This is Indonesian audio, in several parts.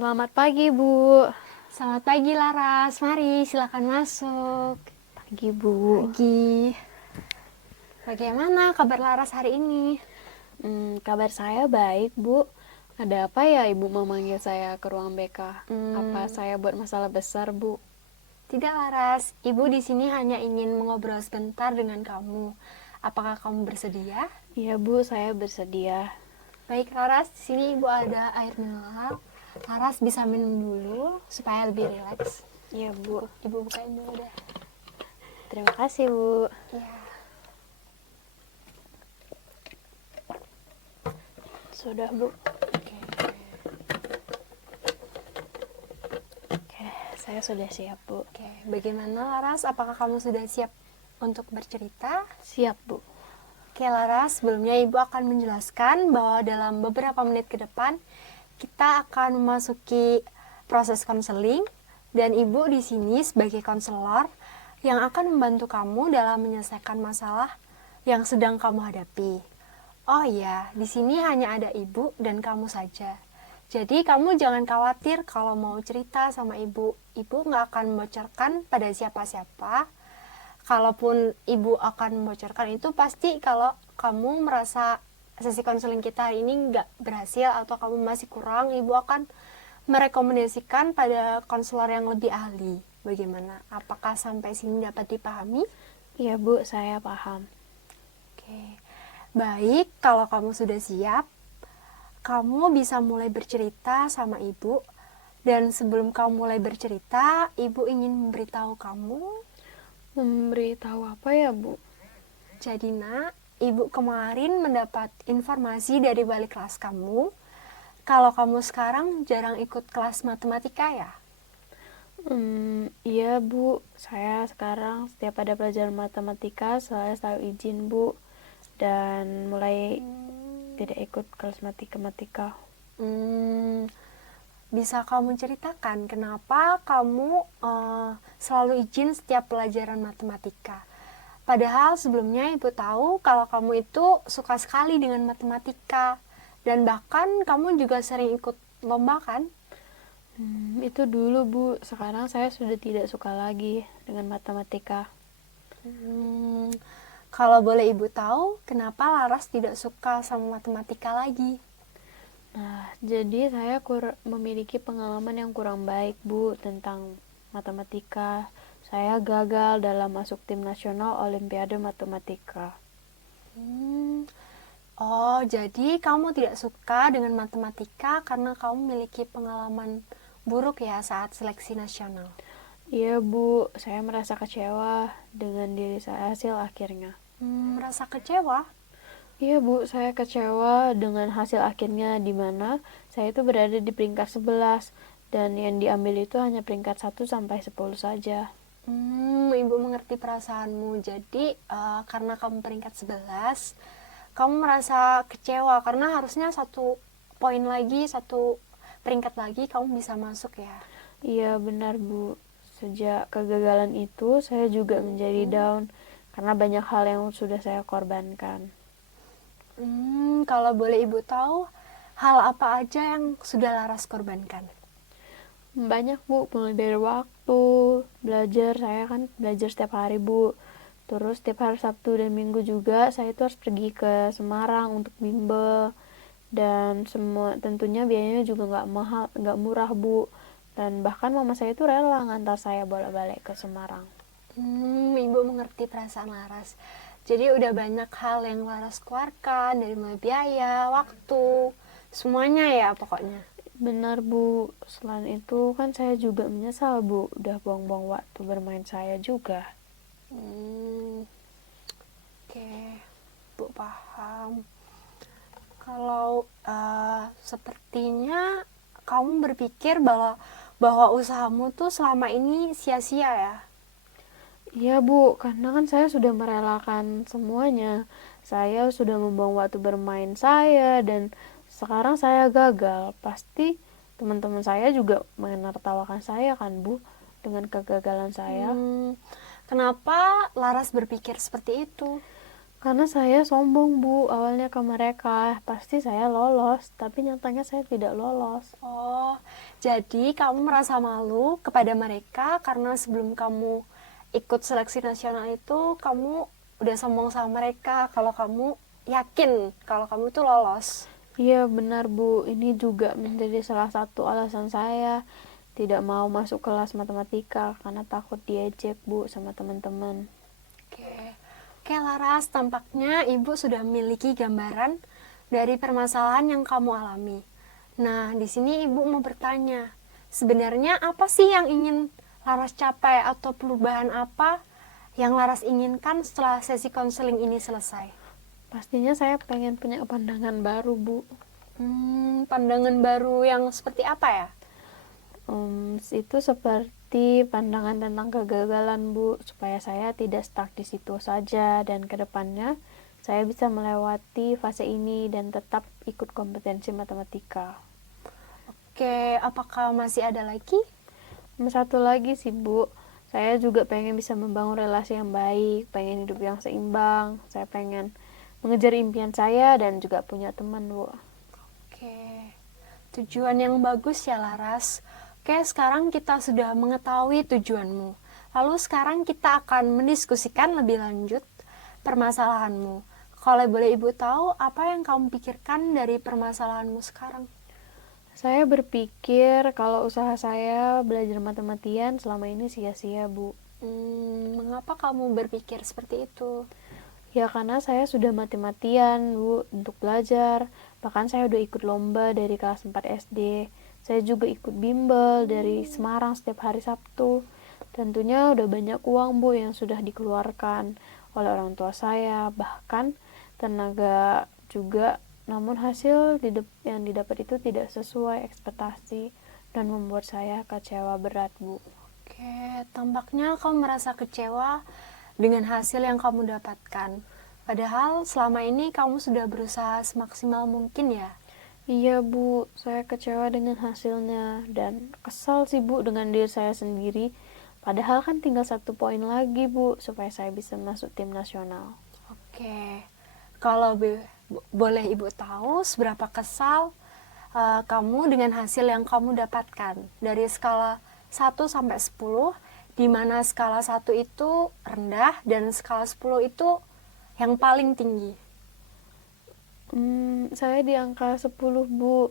Selamat pagi, Bu. Selamat pagi Laras, mari silakan masuk. Pagi, Bu. Pagi. Bagaimana kabar Laras hari ini? Kabar saya baik, Bu. Ada apa ya Ibu memanggil saya ke ruang BK? Apa saya buat masalah besar, Bu? Tidak Laras, Ibu di sini hanya ingin mengobrol sebentar dengan kamu. Apakah kamu bersedia? Iya, Bu, saya bersedia. Baik Laras, di sini Ibu ada air mineral. Laras bisa minum dulu supaya lebih rileks. Iya, Bu. Ibu bukain dulu deh. Terima kasih, Bu. Ya. Sudah, Bu. Oke. Oke, saya sudah siap, Bu. Oke, bagaimana Laras? Apakah kamu sudah siap untuk bercerita? Siap, Bu. Oke Laras, sebelumnya Ibu akan menjelaskan bahwa dalam beberapa menit ke depan kita akan memasuki proses konseling dan Ibu di sini sebagai konselor yang akan membantu kamu dalam menyelesaikan masalah yang sedang kamu hadapi. Oh iya, di sini hanya ada Ibu dan kamu saja. Jadi kamu jangan khawatir kalau mau cerita sama Ibu. Ibu nggak akan membocorkan pada siapa-siapa. Kalaupun Ibu akan membocorkan itu pasti kalau kamu merasa sesi konseling kita hari ini nggak berhasil atau kamu masih kurang, Ibu akan merekomendasikan pada konselor yang lebih ahli. Bagaimana? Apakah sampai sini dapat dipahami? Iya, Bu, saya paham. Oke. Baik, kalau kamu sudah siap, kamu bisa mulai bercerita sama Ibu. Dan sebelum kamu mulai bercerita, Ibu ingin memberitahu kamu. Memberitahu apa ya, Bu? Jadi nak, Ibu kemarin mendapat informasi dari wali kelas kamu kalau kamu sekarang jarang ikut kelas matematika ya? Iya, Bu. Saya sekarang setiap ada pelajaran matematika, saya selalu izin, Bu. Dan mulai tidak ikut kelas matematika. Bisa kamu ceritakan kenapa kamu selalu izin setiap pelajaran matematika? Padahal sebelumnya Ibu tahu kalau kamu itu suka sekali dengan matematika dan bahkan kamu juga sering ikut lomba kan? Itu dulu, Bu. Sekarang saya sudah tidak suka lagi dengan matematika. Kalau boleh Ibu tahu, kenapa Laras tidak suka sama matematika lagi? Nah, jadi saya memiliki pengalaman yang kurang baik, Bu, tentang matematika. Saya gagal dalam masuk tim nasional Olimpiade Matematika. Oh, jadi kamu tidak suka dengan matematika karena kamu memiliki pengalaman buruk ya saat seleksi nasional. Iya, Bu. Saya merasa kecewa dengan diri saya hasil akhirnya. Merasa kecewa? Iya, Bu, saya kecewa dengan hasil akhirnya di mana saya itu berada di peringkat 11 dan yang diambil itu hanya peringkat 1 sampai 10 saja. Ibu mengerti perasaanmu. Jadi, karena kamu peringkat 11, kamu merasa kecewa karena harusnya satu poin lagi, satu peringkat lagi kamu bisa masuk ya. Iya, benar, Bu. Sejak kegagalan itu, saya juga menjadi down karena banyak hal yang sudah saya korbankan. Kalau boleh Ibu tahu, hal apa aja yang sudah Laras korbankan? Banyak, Bu, mulai dari waktu, belajar, saya kan belajar setiap hari, Bu. Terus setiap hari Sabtu dan Minggu juga saya itu harus pergi ke Semarang untuk bimbel. Dan semua tentunya biayanya juga nggak mahal, nggak murah, Bu. Dan bahkan mama saya itu rela ngantar saya bolak-balik ke Semarang. Ibu mengerti perasaan Laras. Jadi udah banyak hal yang Laras keluarkan dari mulai biaya, waktu, semuanya ya pokoknya. Benar, Bu. Selain itu kan saya juga menyesal, Bu. Udah buang-buang waktu bermain saya juga. Oke, Bu paham. Kalau sepertinya kamu berpikir bahwa usahamu tuh selama ini sia-sia ya? Iya, Bu, karena kan saya sudah merelakan semuanya. Saya sudah membuang waktu bermain saya dan sekarang saya gagal. Pasti teman-teman saya juga menertawakan saya kan, Bu, dengan kegagalan saya. Kenapa Laras berpikir seperti itu? Karena saya sombong, Bu, awalnya ke mereka. Pasti saya lolos, tapi nyatanya saya tidak lolos. Oh, jadi kamu merasa malu kepada mereka karena sebelum kamu ikut seleksi nasional itu kamu udah sombong sama mereka kalau kamu yakin kalau kamu itu lolos. Iya, benar, Bu. Ini juga menjadi salah satu alasan saya tidak mau masuk kelas matematika karena takut diejek, Bu, sama teman-teman. Oke. Oke, Laras, tampaknya Ibu sudah memiliki gambaran dari permasalahan yang kamu alami. Nah, di sini Ibu mau bertanya, sebenarnya apa sih yang ingin Laras capai atau perubahan apa yang Laras inginkan setelah sesi konseling ini selesai? Pastinya saya pengen punya pandangan baru, Bu. Pandangan baru yang seperti apa ya? Itu seperti pandangan tentang kegagalan, Bu, supaya saya tidak stuck di situ saja dan kedepannya saya bisa melewati fase ini dan tetap ikut kompetensi matematika. Oke, apakah masih ada lagi? Satu lagi sih, Bu, saya juga pengen bisa membangun relasi yang baik, pengen hidup yang seimbang, saya pengen mengejar impian saya dan juga punya teman, Bu. Oke, tujuan yang bagus ya Laras. Oke, sekarang kita sudah mengetahui tujuanmu. Lalu sekarang kita akan mendiskusikan lebih lanjut permasalahanmu. Kalau boleh Ibu tahu, apa yang kamu pikirkan dari permasalahanmu sekarang? Saya berpikir kalau usaha saya belajar matematian selama ini sia-sia, Bu. Mengapa kamu berpikir seperti itu? Ya karena saya sudah mati-matian, Bu, untuk belajar. Bahkan saya udah ikut lomba dari kelas 4 SD. Saya juga ikut bimbel dari Semarang setiap hari Sabtu. Tentunya udah banyak uang, Bu, yang sudah dikeluarkan oleh orang tua saya. Bahkan tenaga juga. Namun hasil yang didapat itu tidak sesuai ekspektasi dan membuat saya kecewa berat, Bu. Oke, tampaknya kamu merasa kecewa dengan hasil yang kamu dapatkan. Padahal selama ini kamu sudah berusaha semaksimal mungkin ya. Iya, Bu, saya kecewa dengan hasilnya dan kesal sih, Bu, dengan diri saya sendiri. Padahal kan tinggal 1 poin lagi, Bu, supaya saya bisa masuk tim nasional. Oke, kalau boleh Ibu tahu seberapa kesal kamu dengan hasil yang kamu dapatkan dari skala 1 sampai 10, di mana skala 1 itu rendah dan skala 10 itu yang paling tinggi. Saya di angka 10, Bu.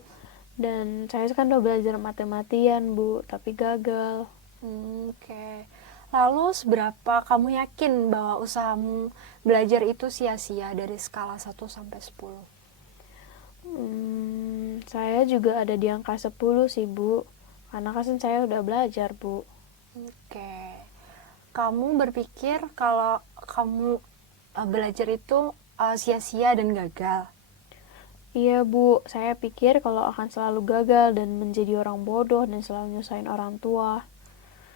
Dan saya kan udah belajar matematian, Bu, tapi gagal. Oke. Lalu seberapa kamu yakin bahwa usahamu belajar itu sia-sia dari skala 1 sampai 10? Saya juga ada di angka 10 sih, Bu. Karena kan saya udah belajar, Bu. Oke. Kamu berpikir kalau kamu belajar itu sia-sia dan gagal? Iya, Bu, saya pikir kalau akan selalu gagal dan menjadi orang bodoh dan selalu nyusahin orang tua.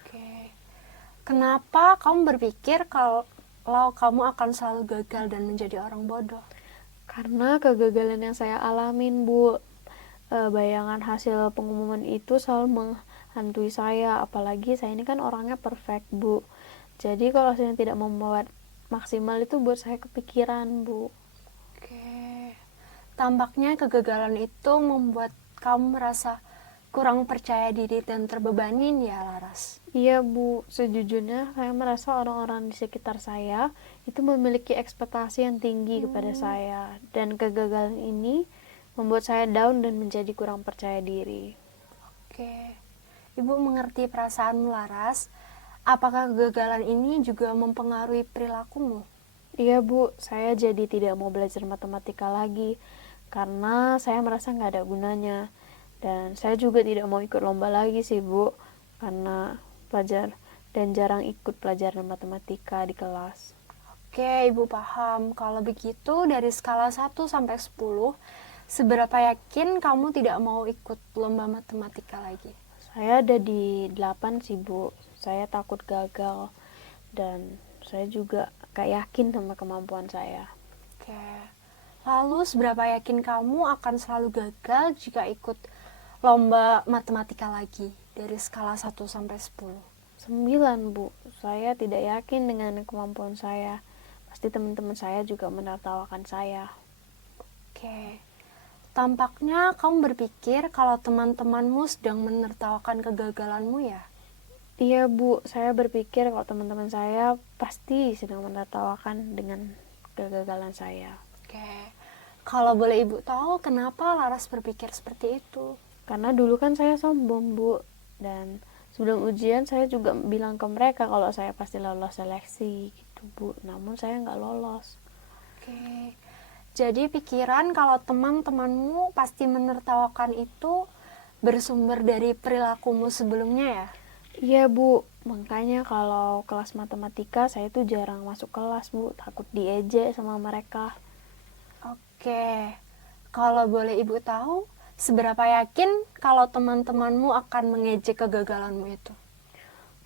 Oke. Kenapa kamu berpikir kalau kamu akan selalu gagal dan menjadi orang bodoh? Karena kegagalan yang saya alamin, Bu, bayangan hasil pengumuman itu selalu menghantui saya. Apalagi saya ini kan orangnya perfect, Bu. Jadi kalau saya tidak membuat maksimal itu buat saya kepikiran, Bu. Oke. Tampaknya kegagalan itu membuat kamu merasa kurang percaya diri dan terbebanin ya, Laras? Iya, Bu, sejujurnya saya merasa orang-orang di sekitar saya itu memiliki ekspektasi yang tinggi kepada saya, dan kegagalan ini membuat saya down dan menjadi kurang percaya diri. Oke. Ibu mengerti perasaanmu, Laras. Apakah kegagalan ini juga mempengaruhi perilakumu? Iya, Bu, saya jadi tidak mau belajar matematika lagi karena saya merasa nggak ada gunanya. Dan saya juga tidak mau ikut lomba lagi sih, Bu, karena pelajar dan jarang ikut pelajaran matematika di kelas. Oke, Ibu paham. Kalau begitu, dari skala 1 sampai 10, seberapa yakin kamu tidak mau ikut lomba matematika lagi? Saya ada di 8 sih, Bu. Saya takut gagal dan saya juga gak yakin sama kemampuan saya. Oke. Lalu, seberapa yakin kamu akan selalu gagal jika ikut lomba matematika lagi dari skala 1 sampai 10? 9, Bu. Saya tidak yakin dengan kemampuan saya. pasti teman-teman saya juga menertawakan saya. Oke. Tampaknya kamu berpikir kalau teman-temanmu sedang menertawakan kegagalanmu ya? Iya Bu, saya berpikir kalau teman-teman saya pasti sedang menertawakan dengan kegagalan saya. Oke. Kalau boleh Ibu tahu kenapa Laras berpikir seperti itu? Karena dulu kan saya sombong Bu, dan sebelum ujian saya juga bilang ke mereka kalau saya pasti lolos seleksi gitu Bu, namun saya nggak lolos. Oke. Jadi pikiran kalau teman-temanmu pasti menertawakan itu bersumber dari perilakumu sebelumnya ya? Iya Bu, makanya kalau kelas matematika saya tuh jarang masuk kelas Bu, takut diejek sama mereka. Oke. Kalau boleh Ibu tahu, seberapa yakin kalau teman-temanmu akan mengejek kegagalanmu itu?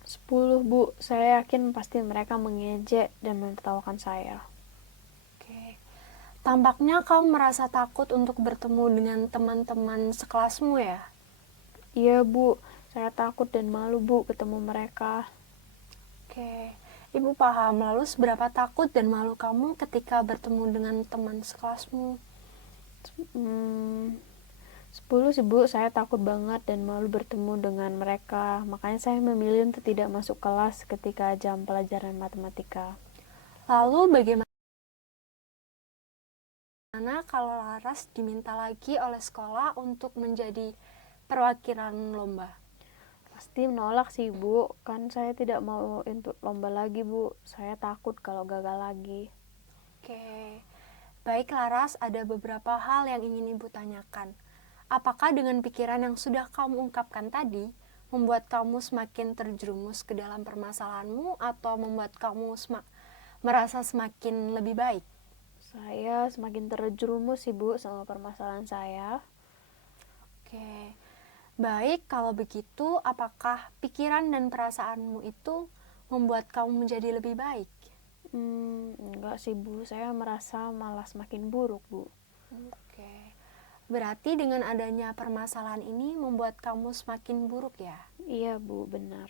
10 Bu, saya yakin pasti mereka mengejek dan menertawakan saya. Oke. Tampaknya kamu merasa takut untuk bertemu dengan teman-teman sekelasmu ya? Iya Bu, saya takut dan malu Bu ketemu mereka. Oke. Ibu paham, lalu seberapa takut dan malu kamu ketika bertemu dengan teman sekelasmu? 10 sih Bu, saya takut banget dan malu bertemu dengan mereka. Makanya saya memilih untuk tidak masuk kelas ketika jam pelajaran matematika. Lalu bagaimana kalau Laras diminta lagi oleh sekolah untuk menjadi perwakilan lomba? Pasti menolak sih Bu, kan saya tidak mau untuk lomba lagi Bu. Saya takut kalau gagal lagi. Oke. Baik Laras, ada beberapa hal yang ingin Ibu tanyakan. Apakah dengan pikiran yang sudah kamu ungkapkan tadi, membuat kamu semakin terjerumus ke dalam permasalahanmu atau membuat kamu merasa semakin lebih baik? Saya semakin terjerumus sih Bu sama permasalahan saya. Oke. Baik, kalau begitu apakah pikiran dan perasaanmu itu membuat kamu menjadi lebih baik? Enggak sih Bu, saya merasa malah semakin buruk Bu. Oke. Berarti dengan adanya permasalahan ini membuat kamu semakin buruk ya? Iya Bu, benar.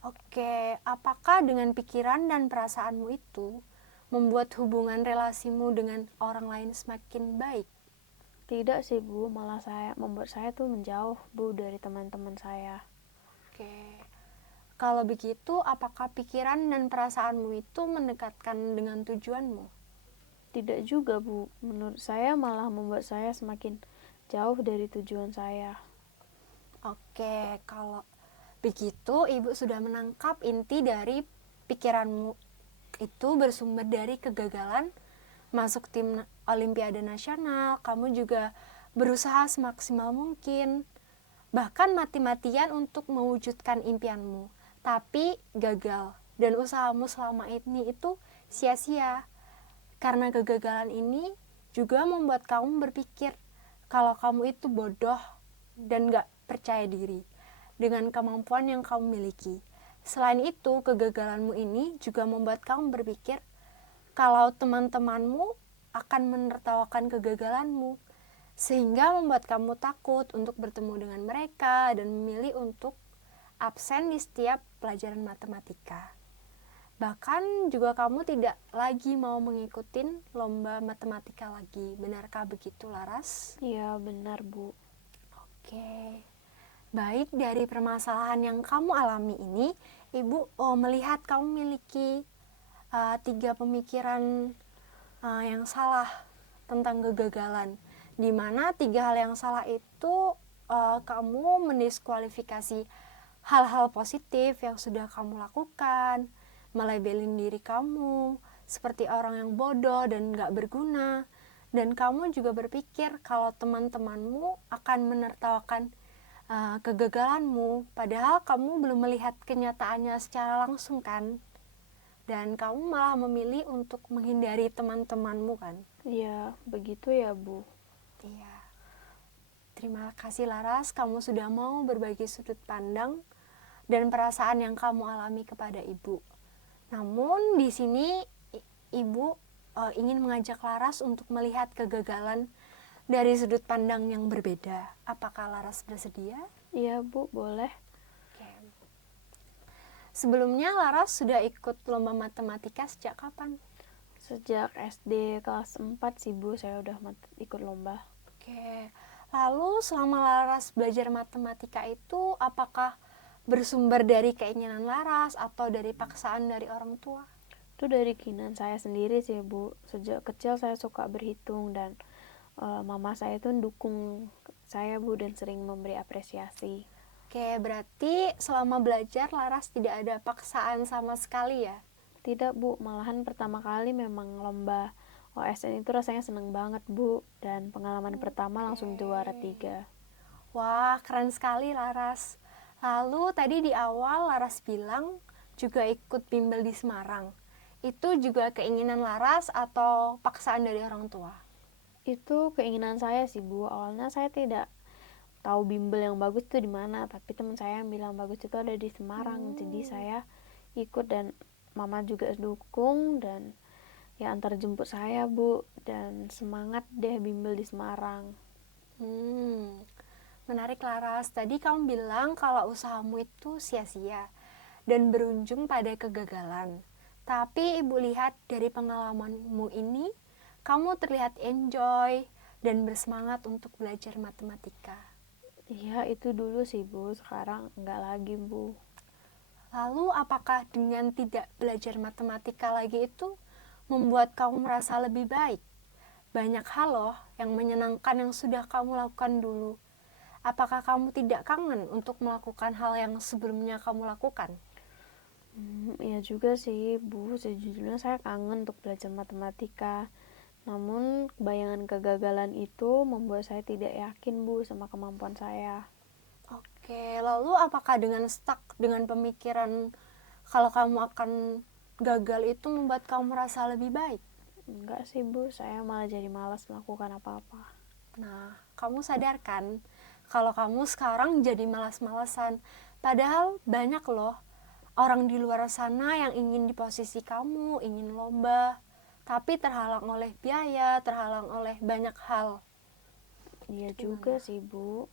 Oke, apakah dengan pikiran dan perasaanmu itu membuat hubungan relasimu dengan orang lain semakin baik? Tidak sih Bu, malah membuat saya tuh menjauh Bu dari teman-teman saya. Oke. Kalau begitu, apakah pikiran dan perasaanmu itu mendekatkan dengan tujuanmu? Tidak juga Bu, menurut saya malah membuat saya semakin jauh dari tujuan saya. Oke, kalau begitu Ibu sudah menangkap inti dari pikiranmu itu bersumber dari kegagalan masuk tim Olimpiade Nasional. Kamu juga berusaha semaksimal mungkin, bahkan mati-matian untuk mewujudkan impianmu, tapi gagal. Dan usahamu selama ini itu sia-sia. Karena kegagalan ini juga membuat kamu berpikir kalau kamu itu bodoh dan gak percaya diri dengan kemampuan yang kamu miliki. Selain itu, kegagalanmu ini juga membuat kamu berpikir kalau teman-temanmu akan menertawakan kegagalanmu, sehingga membuat kamu takut untuk bertemu dengan mereka dan memilih untuk absen di setiap pelajaran matematika. Bahkan juga kamu tidak lagi mau mengikuti lomba matematika lagi. Benarkah begitu, Laras? Iya benar Bu. Oke. Baik, dari permasalahan yang kamu alami ini, Ibu melihat kamu memiliki 3 pemikiran yang salah tentang kegagalan. Di mana 3 hal yang salah itu kamu mendiskualifikasi hal-hal positif yang sudah kamu lakukan, melabelin diri kamu seperti orang yang bodoh dan gak berguna, dan kamu juga berpikir kalau teman-temanmu akan menertawakan kegagalanmu, padahal kamu belum melihat kenyataannya secara langsung kan, dan kamu malah memilih untuk menghindari teman-temanmu kan. Iya begitu ya Bu. Iya. Terima kasih Laras, kamu sudah mau berbagi sudut pandang dan perasaan yang kamu alami kepada Ibu. Namun di sini Ibu ingin mengajak Laras untuk melihat kegagalan dari sudut pandang yang berbeda. Apakah Laras bersedia? Iya Bu, boleh. Oke. Sebelumnya Laras sudah ikut lomba matematika sejak kapan? Sejak SD kelas 4 sih Bu, saya udah ikut lomba. Oke, lalu selama Laras belajar matematika itu apakah bersumber dari keinginan Laras atau dari paksaan dari orang tua? Itu dari keinginan saya sendiri sih Bu. Sejak kecil saya suka berhitung dan mama saya itu dukung saya Bu dan sering memberi apresiasi. Oke, berarti selama belajar Laras tidak ada paksaan sama sekali ya? Tidak Bu, malahan pertama kali memang lomba OSN itu rasanya seneng banget Bu, dan pengalaman pertama langsung juara 3. Wah, keren sekali Laras. Lalu tadi di awal Laras bilang juga ikut bimbel di Semarang. Itu juga keinginan Laras atau paksaan dari orang tua? Itu keinginan saya sih Bu, awalnya saya tidak tahu bimbel yang bagus itu di mana, tapi teman saya yang bilang bagus itu ada di Semarang. Jadi saya ikut dan mama juga dukung dan ya antar jemput saya Bu, dan semangat deh bimbel di Semarang. Menarik Laras, tadi kamu bilang kalau usahamu itu sia-sia dan berujung pada kegagalan. Tapi ibu lihat dari pengalamanmu ini, kamu terlihat enjoy dan bersemangat untuk belajar matematika. Iya itu dulu sih Bu, sekarang enggak lagi Bu. Lalu apakah dengan tidak belajar matematika lagi itu membuat kamu merasa lebih baik? Banyak hal loh yang menyenangkan yang sudah kamu lakukan dulu. Apakah kamu tidak kangen untuk melakukan hal yang sebelumnya kamu lakukan? Iya juga sih Bu, sejujurnya saya kangen untuk belajar matematika. Namun bayangan kegagalan itu membuat saya tidak yakin Bu sama kemampuan saya. Oke, lalu apakah dengan stuck dengan pemikiran kalau kamu akan gagal itu membuat kamu merasa lebih baik? Enggak sih Bu, saya malah jadi malas melakukan apa-apa. Nah, kamu sadarkan kalau kamu sekarang jadi malas-malasan. Padahal banyak loh orang di luar sana yang ingin di posisi kamu, ingin lomba, tapi terhalang oleh biaya, terhalang oleh banyak hal. Iya juga Gimana? sih Bu.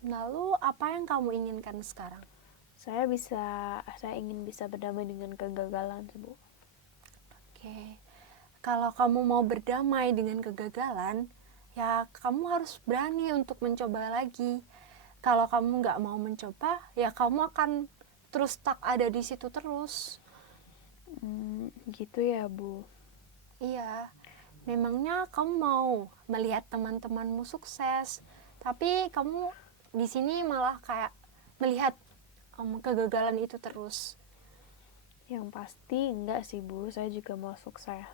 Lalu apa yang kamu inginkan sekarang? Saya ingin bisa berdamai dengan kegagalan sih Bu. Oke, kalau kamu mau berdamai dengan kegagalan, ya kamu harus berani untuk mencoba lagi. Kalau kamu nggak mau mencoba, ya kamu akan terus stuck ada di situ terus. Gitu ya Bu. Iya, memangnya kamu mau melihat teman-temanmu sukses, tapi kamu di sini malah kayak melihat kegagalan itu terus. Yang pasti enggak sih Bu, saya juga mau sukses.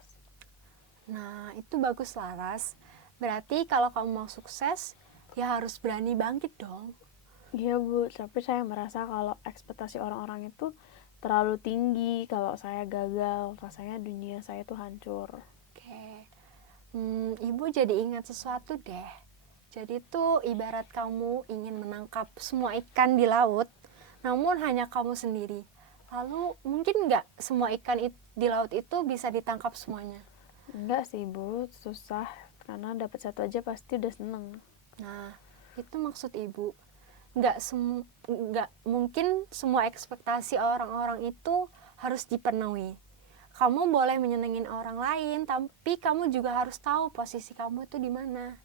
Nah, itu bagus Laras. Berarti kalau kamu mau sukses, ya harus berani bangkit dong. Iya Bu, tapi saya merasa kalau ekspektasi orang-orang itu terlalu tinggi. Kalau saya gagal, rasanya dunia saya tuh hancur. Oke, Ibu jadi ingat sesuatu deh. Jadi tuh ibarat kamu ingin menangkap semua ikan di laut, namun hanya kamu sendiri. Lalu mungkin nggak semua ikan di laut itu bisa ditangkap semuanya. Enggak sih Bu, susah. Karena dapat satu aja pasti udah seneng. Nah, itu maksud ibu. Nggak mungkin semua ekspektasi orang-orang itu harus dipenuhi. Kamu boleh menyenengin orang lain, tapi kamu juga harus tahu posisi kamu itu di mana.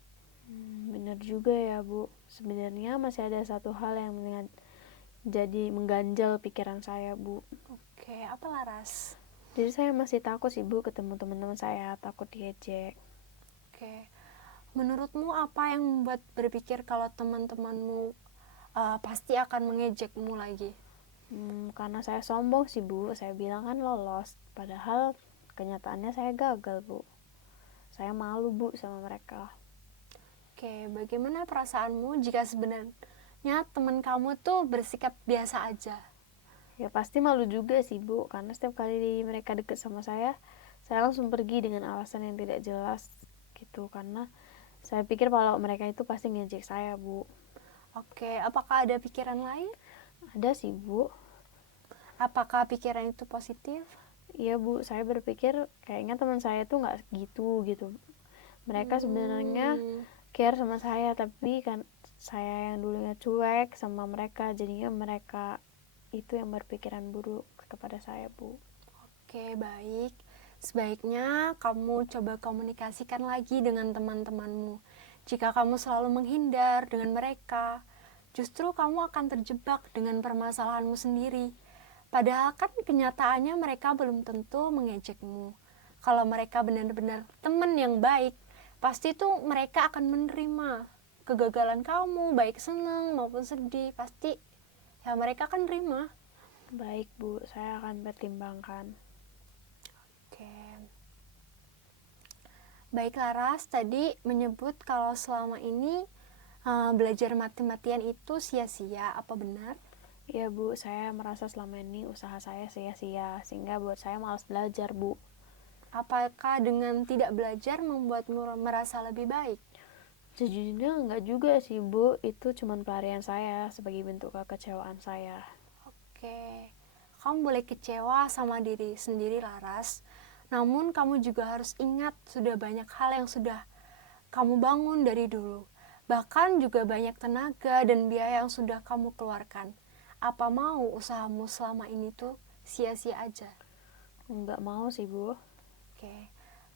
Bener juga ya Bu. Sebenarnya masih ada satu hal yang jadi mengganjal pikiran saya Bu. Oke, apa Laras? Jadi saya masih takut sih Bu ketemu teman-teman saya, takut diejek. Oke, menurutmu apa yang membuat berpikir kalau teman-temanmu pasti akan mengejekmu lagi? Karena saya sombong sih Bu, saya bilang kan lolos. Padahal kenyataannya saya gagal Bu. Saya malu Bu sama mereka. Oke, bagaimana perasaanmu jika sebenarnya teman kamu tuh bersikap biasa aja? Ya pasti malu juga sih Bu, karena setiap kali mereka deket sama saya langsung pergi dengan alasan yang tidak jelas gitu. Karena saya pikir kalau mereka itu pasti ngejek saya Bu. Oke, apakah ada pikiran lain? Ada sih Bu. Apakah pikiran itu positif? Iya Bu, saya berpikir kayaknya teman saya tuh nggak gitu. Mereka sebenarnya care sama saya, tapi kan saya yang dulunya cuek sama mereka, jadinya mereka itu yang berpikiran buruk kepada saya Bu. Oke, baik. Sebaiknya kamu coba komunikasikan lagi dengan teman-temanmu. Jika kamu selalu menghindar dengan mereka, justru kamu akan terjebak dengan permasalahanmu sendiri. Padahal kan kenyataannya mereka belum tentu mengejekmu. Kalau mereka benar-benar teman yang baik, pasti tuh mereka akan menerima kegagalan kamu, baik senang maupun sedih. Pasti ya mereka akan terima. Baik Bu, saya akan pertimbangkan. Oke. Baik Laras, tadi menyebut kalau selama ini belajar mati-matian itu sia-sia, apa benar? Iya Bu, saya merasa selama ini usaha saya sia-sia, sehingga buat saya malas belajar Bu. Apakah dengan tidak belajar membuatmu merasa lebih baik? Sejujurnya enggak juga sih Bu, itu cuma pelarian saya sebagai bentuk kekecewaan saya. Oke, kamu boleh kecewa sama diri sendiri Laras, namun kamu juga harus ingat sudah banyak hal yang sudah kamu bangun dari dulu. Bahkan juga banyak tenaga dan biaya yang sudah kamu keluarkan. Apa mau usahamu selama ini tuh sia-sia aja? Enggak mau sih Bu. Oke,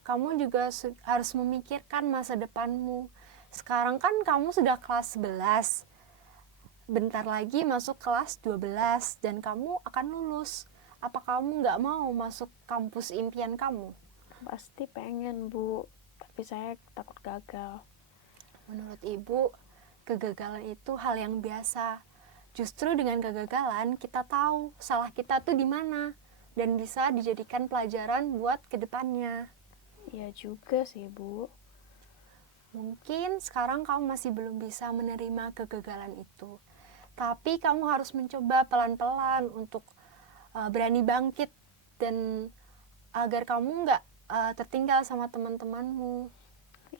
kamu juga harus memikirkan masa depanmu. Sekarang kan kamu sudah kelas 11. Bentar lagi masuk kelas 12 dan kamu akan lulus. Apa kamu nggak mau masuk kampus impian kamu? Pasti pengen Bu, tapi saya takut gagal. Menurut ibu, kegagalan itu hal yang biasa. Justru dengan kegagalan kita tahu salah kita tuh di mana dan bisa dijadikan pelajaran buat kedepannya. Iya juga sih Bu. Mungkin sekarang kamu masih belum bisa menerima kegagalan itu. Tapi kamu harus mencoba pelan-pelan untuk berani bangkit dan agar kamu nggak tertinggal sama teman-temanmu.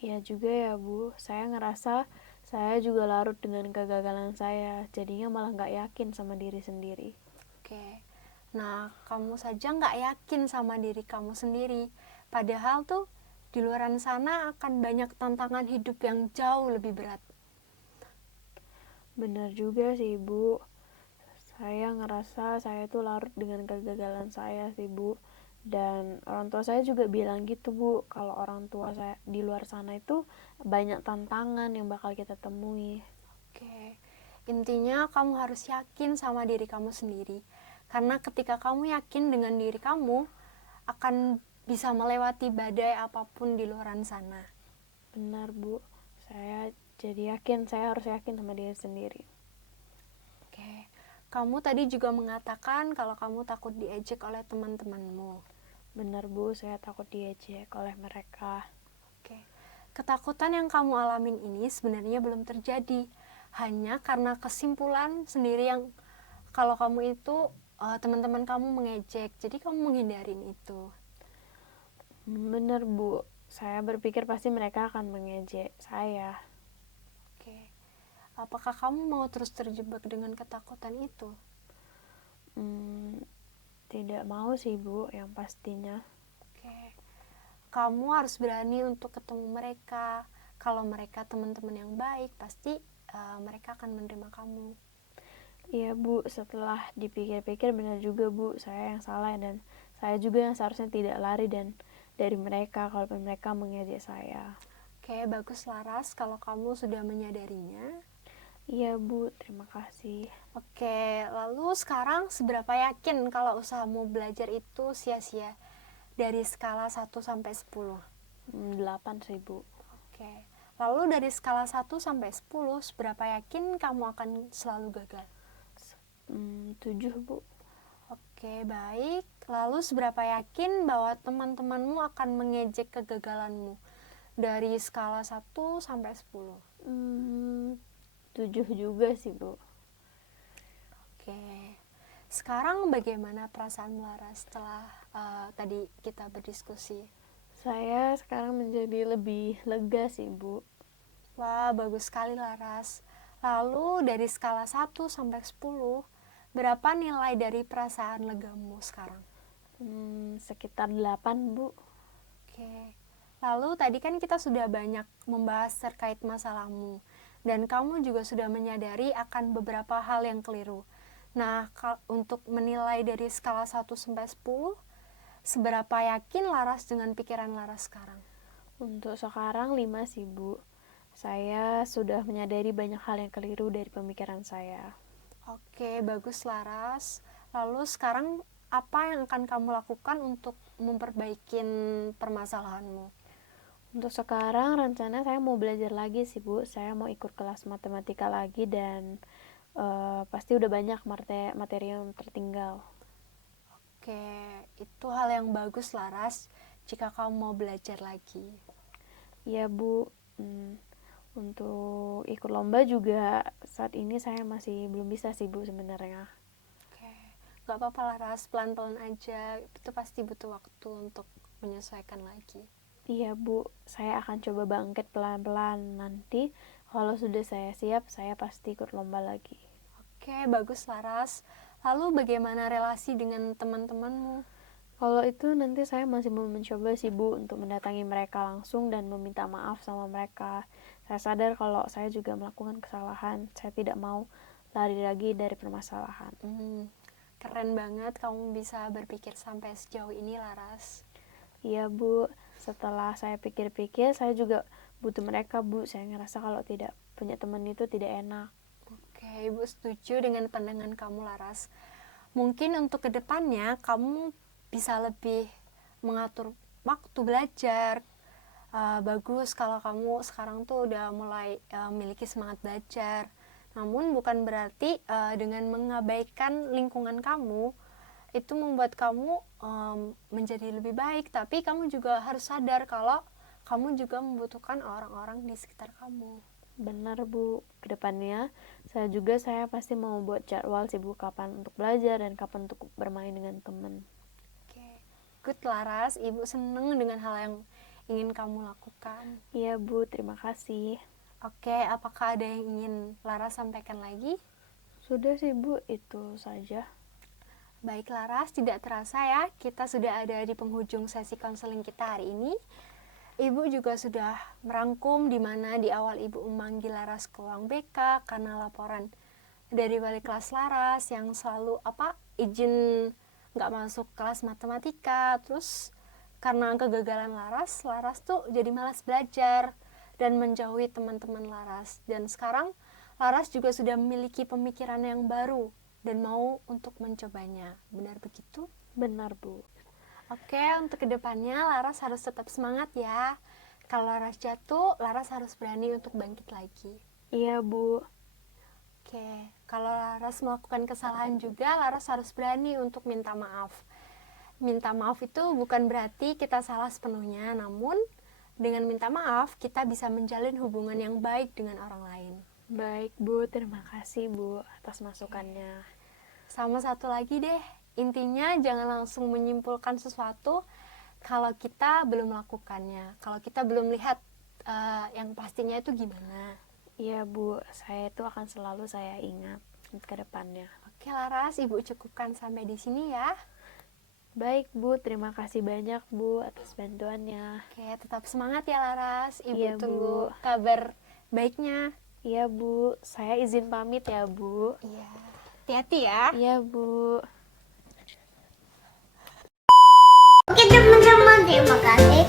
Iya juga ya Bu, saya ngerasa saya juga larut dengan kegagalan saya, jadinya malah nggak yakin sama diri sendiri. Oke, nah kamu saja nggak yakin sama diri kamu sendiri. Padahal tuh di luar sana akan banyak tantangan hidup yang jauh lebih berat. Benar juga sih Bu, saya ngerasa saya tuh larut dengan kegagalan saya sih Bu. Dan orang tua saya juga bilang gitu Bu, kalau orang tua saya di luar sana itu banyak tantangan yang bakal kita temui. Oke, intinya kamu harus yakin sama diri kamu sendiri. Karena ketika kamu yakin dengan diri kamu, akan bisa melewati badai apapun di luar sana. Benar Bu, saya jadi yakin, saya harus yakin sama diri sendiri. Oke, kamu tadi juga mengatakan kalau kamu takut diejek oleh teman-temanmu. Benar Bu, saya takut diejek oleh mereka. Oke, ketakutan yang kamu alamin ini sebenarnya belum terjadi. Hanya karena kesimpulan sendiri yang kalau kamu itu teman-teman kamu mengejek, jadi kamu menghindarin itu. Benar Bu, saya berpikir pasti mereka akan mengejek saya. Oke, apakah kamu mau terus terjebak dengan ketakutan itu? Tidak mau sih Bu, yang pastinya. Oke, kamu harus berani untuk ketemu mereka. Kalau mereka teman-teman yang baik, pasti mereka akan menerima kamu. Iya Bu, setelah dipikir-pikir benar juga Bu, saya yang salah dan saya juga yang seharusnya tidak lari dan dari mereka kalau mereka mengejek saya. Oke, bagus Laras kalau kamu sudah menyadarinya. Iya Bu, terima kasih. Oke, lalu sekarang seberapa yakin kalau usahamu belajar itu sia-sia? Dari skala 1 sampai 10. 8 sih Bu. Oke. Lalu dari skala 1 sampai 10, seberapa yakin kamu akan selalu gagal? 7 Bu. Oke, baik. Lalu seberapa yakin bahwa teman-temanmu akan mengejek kegagalanmu? Dari skala 1 sampai 10. 7 juga sih Bu. Oke. Sekarang bagaimana perasaan Laras setelah tadi kita berdiskusi? Saya sekarang menjadi lebih lega sih Bu. Wah, bagus sekali Laras. Lalu dari skala 1 sampai 10, berapa nilai dari perasaan legamu sekarang? Sekitar 8 Bu. Oke. Lalu tadi kan kita sudah banyak membahas terkait masalahmu. Dan kamu juga sudah menyadari akan beberapa hal yang keliru. Nah, untuk menilai dari skala 1 sampai 10, Seberapa yakin Laras dengan pikiran Laras sekarang? Untuk sekarang 5 sih, Bu. Saya sudah menyadari banyak hal yang keliru dari pemikiran saya. Oke, bagus Laras. Lalu sekarang apa yang akan kamu lakukan untuk memperbaiki permasalahanmu? Untuk sekarang rencana saya mau belajar lagi sih, Bu. Saya mau ikut kelas matematika lagi dan pasti udah banyak materi yang tertinggal. Oke, itu hal yang bagus Laras jika kamu mau belajar lagi. Iya, Bu. Untuk ikut lomba juga saat ini saya masih belum bisa sih, Bu, sebenarnya. Oke, gak apa-apa Laras, pelan-pelan aja. Itu pasti butuh waktu untuk menyesuaikan lagi. Iya, Bu. Saya akan coba bangkit pelan-pelan. Nanti kalau sudah saya siap, saya pasti ikut lomba lagi. Oke, bagus Laras. Lalu bagaimana relasi dengan teman-temanmu? Kalau itu nanti saya masih mau mencoba sih, Bu, untuk mendatangi mereka langsung dan meminta maaf sama mereka. Saya sadar kalau saya juga melakukan kesalahan. Saya tidak mau lari lagi dari permasalahan. Keren banget kamu bisa berpikir sampai sejauh ini Laras. Iya, Bu. Setelah saya pikir-pikir, saya juga butuh mereka, Bu. Saya ngerasa kalau tidak punya teman itu tidak enak. Oke, Ibu setuju dengan pandangan kamu Laras. Mungkin untuk kedepannya kamu bisa lebih mengatur waktu belajar. Bagus kalau kamu sekarang tuh udah mulai memiliki semangat belajar. Namun bukan berarti dengan mengabaikan lingkungan kamu itu membuat kamu menjadi lebih baik. Tapi kamu juga harus sadar kalau kamu juga membutuhkan orang-orang di sekitar kamu. Benar, Bu. Kedepannya saya pasti mau buat jadwal sih, Bu, kapan untuk belajar dan kapan untuk bermain dengan teman. Oke, good Laras. Ibu seneng dengan hal yang ingin kamu lakukan. Iya, Bu. Terima kasih. Oke, apakah ada yang ingin Laras sampaikan lagi? Sudah sih, Bu. Itu saja. Baik Laras, tidak terasa ya, kita sudah ada di penghujung sesi konseling kita hari ini. Ibu juga sudah merangkum di mana di awal Ibu memanggil Laras ke ruang BK karena laporan dari wali kelas Laras yang selalu izin nggak masuk kelas matematika. Terus karena kegagalan Laras tuh jadi malas belajar dan menjauhi teman-teman Laras. Dan sekarang Laras juga sudah memiliki pemikiran yang baru dan mau untuk mencobanya. Benar begitu? Benar, Bu. Oke, untuk kedepannya Laras harus tetap semangat ya. Kalau Laras jatuh, Laras harus berani untuk bangkit lagi. Iya, Bu. Oke, kalau Laras melakukan kesalahan juga, Laras harus berani untuk minta maaf. Minta maaf itu bukan berarti kita salah sepenuhnya, namun dengan minta maaf, kita bisa menjalin hubungan yang baik dengan orang lain. Baik, Bu. Terima kasih, Bu, atas masukannya. Sama satu lagi deh, intinya jangan langsung menyimpulkan sesuatu kalau kita belum melakukannya, kalau kita belum lihat yang pastinya itu gimana. Iya, Bu. Saya itu akan selalu saya ingat ke depannya. Oke Laras, Ibu cukupkan sampai di sini ya. Baik, Bu. Terima kasih banyak, Bu, atas bantuannya. Oke, tetap semangat ya Laras. Ibu Iya, tunggu Bu. kabar baiknya. Iya, Bu. Saya izin pamit ya, Bu. Iya. Hati-hati ya. Iya, Bu. Oke teman-teman, terima kasih